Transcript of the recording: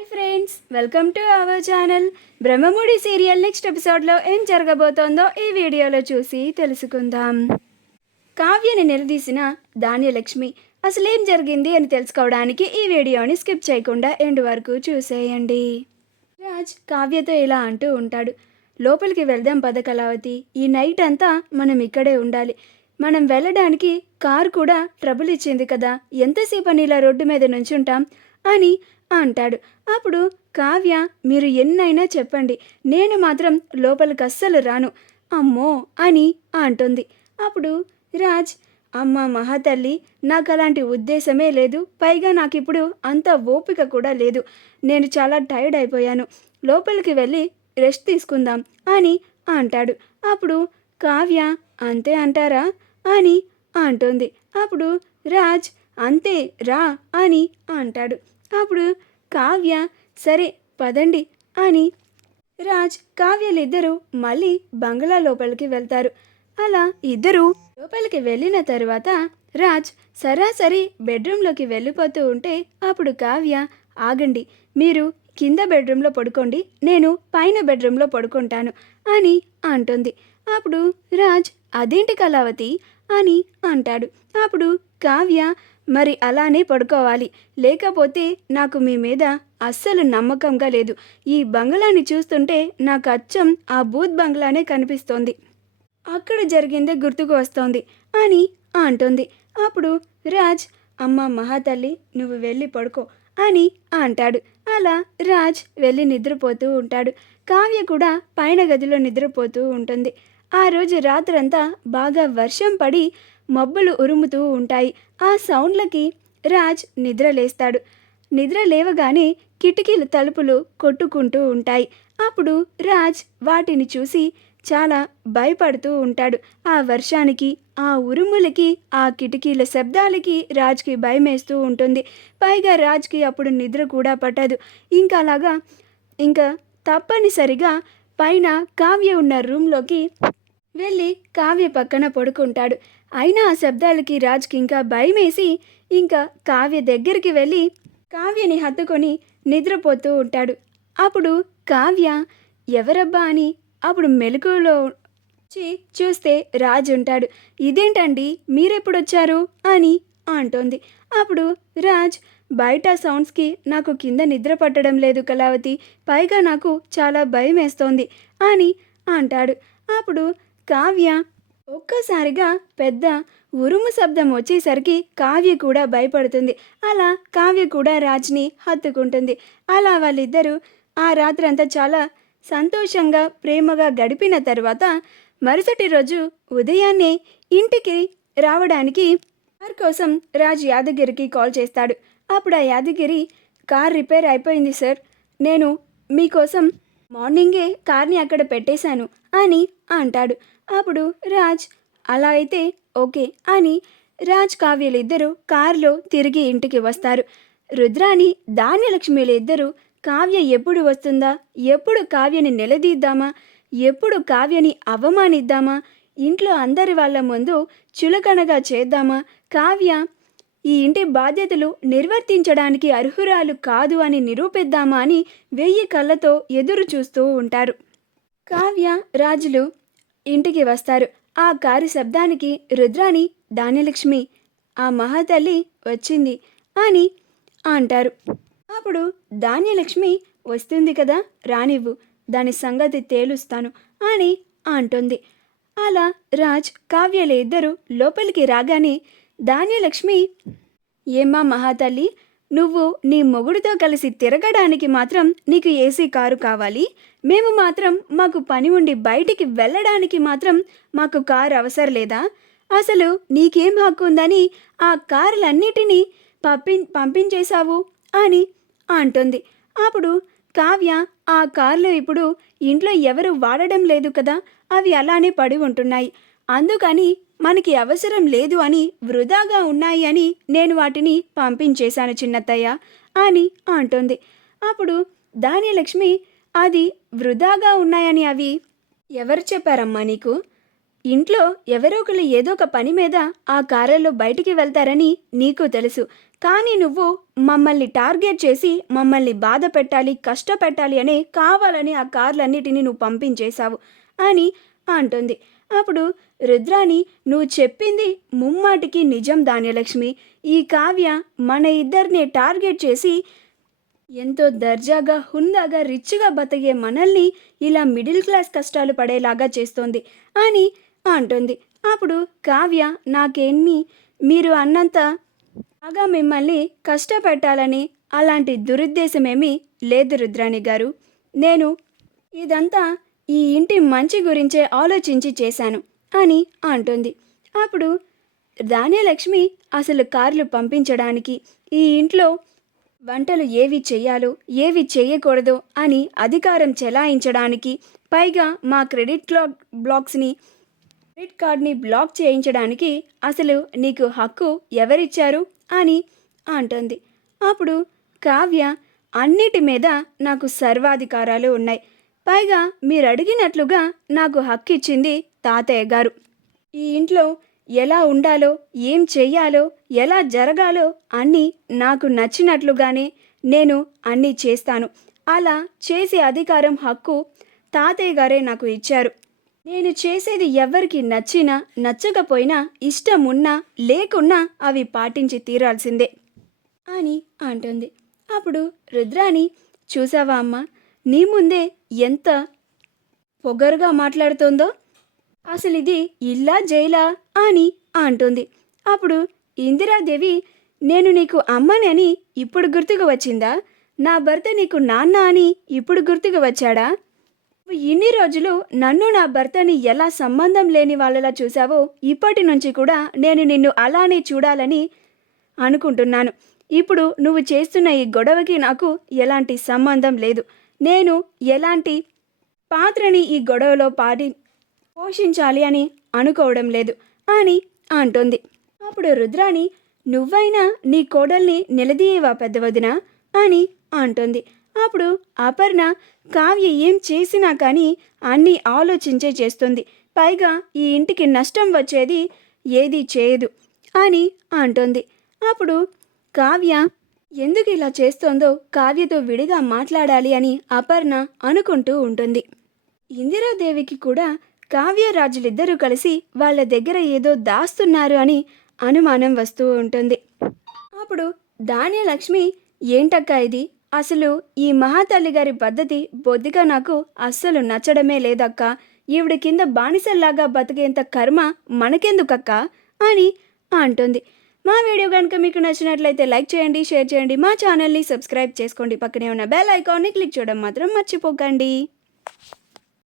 Hi friends, welcome to our channel. Brahmamudi serial next ఎపిసోడ్లో ఏం జరగబోతోందో ఈ వీడియోలో చూసి తెలుసుకుందాం. కావ్యని నిలదీసిన ధాన్యలక్ష్మి అసలేం జరిగింది అని తెలుసుకోవడానికి ఈ వీడియోని స్కిప్ చేయకుండా ఎండ్ వరకు చూసేయండి. రాజ్ కావ్యతో ఇలా అంటూ ఉంటాడు, లోపలికి వెళ్దాం పద కళావతి, ఈ నైట్ అంతా మనం ఇక్కడే ఉండాలి. మనం వెళ్ళడానికి కారు కూడా ట్రబుల్ ఇచ్చింది కదా, ఎంతసేపు అని ఇలా రోడ్డు మీద నుంచుంటాం అని అంటాడు. అప్పుడు కావ్య, మీరు ఎన్నైనా చెప్పండి, నేను మాత్రం లోపలికి అస్సలు రాను అమ్మో అని అంటుంది. అప్పుడు రాజ్, అమ్మ మహాతల్లి, నాకు అలాంటి ఉద్దేశమే లేదు, పైగా నాకు ఇప్పుడు అంత ఓపిక కూడా లేదు, నేను చాలా టైర్డ్ అయిపోయాను, లోపలికి వెళ్ళి రెస్ట్ తీసుకుందాం అని అంటాడు. అప్పుడు కావ్య, అంతే అంటారా అని అంటుంది. అప్పుడు రాజ్, అంతే రా అని అంటాడు. అప్పుడు కావ్య, సరే పదండి అని రాజ్ కావ్యలిద్దరూ మళ్ళీ బంగ్లా లోపలికి వెళ్తారు. అలా ఇద్దరూ లోపలికి వెళ్ళిన తరువాత రాజ్ సరాసరి బెడ్రూమ్లోకి వెళ్ళిపోతూ ఉంటే అప్పుడు కావ్య, ఆగండి, మీరు కింద బెడ్రూమ్లో పడుకోండి, నేను పైన బెడ్రూమ్లో పడుకుంటాను అని అంటుంది. అప్పుడు రాజ్, అదేంటి కళావతి అని అంటాడు. అప్పుడు కావ్య, మరి అలానే పడుకోవాలి, లేకపోతే నాకు మీ మీద అస్సలు నమ్మకంగా లేదు, ఈ బంగ్లాని చూస్తుంటే నాకు అచ్చం ఆ బూత్ బంగ్లానే కనిపిస్తోంది, అక్కడ జరిగిందే గుర్తుకు వస్తోంది అని అంటుంది. అప్పుడు రాజ్, అమ్మ మహాతల్లి, నువ్వు వెళ్ళి పడుకో అని అంటాడు. అలా రాజ్ వెళ్ళి నిద్రపోతూ ఉంటాడు. కావ్య కూడా పైన గదిలో నిద్రపోతూ ఉంటుంది. ఆ రోజు రాత్రంతా బాగా వర్షం పడి మబ్బులు ఉరుముతూ ఉంటాయి. ఆ సౌండ్లకి రాజ్ నిద్రలేస్తాడు. నిద్ర లేవగానే కిటికీల తలుపులు కొట్టుకుంటూ ఉంటాయి. అప్పుడు రాజ్ వాటిని చూసి చాలా భయపడుతూ ఉంటాడు. ఆ వర్షానికి, ఆ ఉరుములకి, ఆ కిటికీల శబ్దాలకి రాజ్కి భయమేస్తూ ఉంటుంది. పైగా రాజ్కి అప్పుడు నిద్ర కూడా పట్టదు. ఇంకా తప్పనిసరిగా పైన కావ్య ఉన్న రూమ్లోకి వెళ్ళి కావ్య పక్కన పడుకుంటాడు. అయినా ఆ శబ్దాలకి రాజ్కి ఇంకా భయమేసి ఇంకా కావ్య దగ్గరికి వెళ్ళి కావ్యని హత్తుకొని నిద్రపోతూ ఉంటాడు. అప్పుడు కావ్య, ఎవరబ్బా అని అప్పుడు మెలకువలో చూస్తే రాజ్ ఉంటాడు. ఇదేంటండి, మీరెప్పుడొచ్చారు అని అంటోంది. అప్పుడు రాజ్, బయట సౌండ్స్కి నాకు కింద నిద్ర పట్టడం లేదు కళావతి, పైగా నాకు చాలా భయం వేస్తోంది అని అంటాడు. అప్పుడు కావ్య, ఒక్కసారిగా పెద్ద ఉరుము శబ్దం వచ్చేసరికి కావ్య కూడా భయపడుతుంది. అలా కావ్య కూడా రాజ్ని హత్తుకుంటుంది. అలా వాళ్ళిద్దరూ ఆ రాత్రంతా చాలా సంతోషంగా ప్రేమగా గడిపిన తర్వాత మరుసటి రోజు ఉదయాన్నే ఇంటికి రావడానికి కార్ కోసం రాజ్ యాదగిరికి కాల్ చేస్తాడు. అప్పుడు ఆ యాదగిరి, కార్ రిపేర్ అయిపోయింది సార్, నేను మీకోసం మార్నింగే కార్ని అక్కడ పెట్టేశాను అని అంటాడు. అప్పుడు రాజ్, అలా అయితే ఓకే అని రాజ్ కావ్యలిద్దరూ కారులో తిరిగి ఇంటికి వస్తారు. రుద్రాని ధాన్యలక్ష్మిలు ఇద్దరూ కావ్య ఎప్పుడు వస్తుందా, ఎప్పుడు కావ్యని నిలదీద్దామా, ఎప్పుడు కావ్యని అవమానిద్దామా, ఇంట్లో అందరి వాళ్ళ ముందు చులకనగా చేద్దామా, కావ్య ఈ ఇంటి బాధ్యతలు నిర్వర్తించడానికి అర్హురాలు కాదు అని నిరూపిద్దామా అని 1000 కళ్ళతో ఎదురు చూస్తూ ఉంటారు. కావ్య రాజులు ఇంటికి వస్తారు. ఆ కారు శబ్దానికి రుద్రాని, ధాన్యలక్ష్మి, ఆ మహాతల్లి వచ్చింది అని అంటారు. అప్పుడు ధాన్యలక్ష్మి, వస్తుంది కదా రానివ్వు, దాని సంగతి తేలుస్తాను అని అంటుంది. అలా రాజ్ కావ్యలు ఇద్దరు లోపలికి రాగానే ధాన్యలక్ష్మి, ఏమ్మా మహాతల్లి, నువ్వు నీ మొగుడితో కలిసి తిరగడానికి మాత్రం నీకు ఏసీ కారు కావాలి, మేము మాత్రం మాకు పని ఉండి బయటికి వెళ్ళడానికి మాత్రం మాకు కారు అవసరం లేదా? అసలు నీకేం హక్కు ఉందని ఆ కార్లన్నిటినీ పంపించేశావు అని అంటుంది. అప్పుడు కావ్య, ఆ కార్లు ఇప్పుడు ఇంట్లో ఎవరు వాడడం లేదు కదా, అవి అలానే పడి ఉంటున్నాయి, అందుకని మనకి అవసరం లేదు అని, వృధాగా ఉన్నాయి అని నేను వాటిని పంపించేశాను చిన్నత్తయ్య అని అంటుంది. అప్పుడు ధాన్యలక్ష్మి, అది వృధాగా ఉన్నాయని అవి ఎవరు చెప్పారమ్మా నీకు? ఇంట్లో ఎవరో ఒకళ్ళు ఏదో ఒక పని మీద ఆ కారులో బయటికి వెళ్తారని నీకు తెలుసు, కానీ నువ్వు మమ్మల్ని టార్గెట్ చేసి మమ్మల్ని బాధ పెట్టాలి, కష్టపెట్టాలి అని కావాలని ఆ కార్లన్నిటినీ నువ్వు పంపించేశావు అని అంటుంది. అప్పుడు రుద్రాణి, నువ్వు చెప్పింది ముమ్మాటికి నిజం ధాన్యలక్ష్మి. ఈ కావ్య మన ఇద్దరిని టార్గెట్ చేసి ఎంతో దర్జాగా, హుందాగా, రిచ్గా బతికే మనల్ని ఇలా మిడిల్ క్లాస్ కష్టాలు పడేలాగా చేస్తోంది అని అంటుంది. అప్పుడు కావ్య, నాకేమి మీరు అన్నంత బాగా మిమ్మల్ని కష్టపెట్టాలని అలాంటి దురుద్దేశమేమీ లేదు రుద్రాణి గారు. నేను ఇదంతా ఈ ఇంటి మంచి గురించే ఆలోచించి చేశాను అని అంటుంది. అప్పుడు ధాన్యలక్ష్మి అసలు కార్లు పంపించడానికి, ఈ ఇంట్లో వంటలు ఏవి చెయ్యాలో ఏవి చేయకూడదో అని అధికారం చెలాయించడానికి, పైగా మా క్రెడిట్ కార్డ్ని బ్లాక్ చేయించడానికి అసలు నీకు హక్కు ఎవరిచ్చారు అని అంటుంది. అప్పుడు కావ్య, అన్నిటి మీద నాకు సర్వాధికారాలు ఉన్నాయి. పైగా మీరు అడిగినట్లుగా నాకు హక్కు ఇచ్చింది తాతయ్య గారు. ఈ ఇంట్లో ఎలా ఉండాలో, ఏం చెయ్యాలో, ఎలా జరగాలో అన్నీ నాకు నచ్చినట్లుగానే నేను అన్నీ చేస్తాను. అలా చేసే అధికారం, హక్కు తాతయ్య గారే నాకు ఇచ్చారు. నేను చేసేది ఎవరికి నచ్చినా నచ్చకపోయినా, ఇష్టం ఉన్నా లేకున్నా అవి పాటించి తీరాల్సిందే అని అంటుంది. అప్పుడు రుద్రాణి, చూసావా అమ్మ, నీ ముందే ఎంత పొగరుగా మాట్లాడుతోందో, అసలు ఇది ఇల్లా జైలా అని అంటుంది. అప్పుడు ఇందిరాదేవి, నేను నీకు అమ్మని అని ఇప్పుడు గుర్తుకు వచ్చిందా? నా భర్త నీకు నాన్న అని ఇప్పుడు గుర్తుకు వచ్చాడా? ఇన్ని రోజులు నన్ను, నా భర్తని ఎలా సంబంధం లేని వాళ్ళలా చూసావో, ఇప్పటి నుంచి కూడా నేను నిన్ను అలానే చూడాలని అనుకుంటున్నాను. ఇప్పుడు నువ్వు చేస్తున్న ఈ గొడవకి నాకు ఎలాంటి సంబంధం లేదు. నేను ఎలాంటి పాత్రని ఈ గొడవలో పోషించాలి అని అనుకోవడం లేదు అని అంటుంది. అప్పుడు రుద్రాణి, నువ్వైనా నీ కోడల్ని నిలదీయవా పెద్దవదిన అని అంటుంది. అప్పుడు అపర్ణ, కావ్య ఏం చేసినా కానీ అన్నీ ఆలోచించే చేస్తుంది. పైగా ఈ ఇంటికి నష్టం వచ్చేది ఏది చేయదు అని అంటుంది. అప్పుడు కావ్య ఎందుకు ఇలా చేస్తోందో కావ్యతో విడిగా మాట్లాడాలి అని అపర్ణ అనుకుంటూ ఉంటుంది. ఇందిరాదేవికి కూడా కావ్యరాజులిద్దరూ కలిసి వాళ్ళ దగ్గర ఏదో దాస్తున్నారు అని అనుమానం వస్తూ ఉంటుంది. అప్పుడు ధాన్యలక్ష్మి, ఏంటక్క ఇది? అసలు ఈ మహాతల్లి గారి పద్ధతి బొద్దిగా నాకు అస్సలు నచ్చడమే లేదక్క. ఈవిడ కింద బానిసల్లాగా బతికేంత కర్మ మనకెందుకక్క అని అంటుంది. మా వీడియో కనుక మీకు నచ్చినట్లయితే లైక్ చేయండి, షేర్ చేయండి, మా ఛానల్ని సబ్స్క్రైబ్ చేసుకోండి. పక్కనే ఉన్న బెల్ ఐకాన్ని క్లిక్ చేయడం మాత్రం మర్చిపోకండి.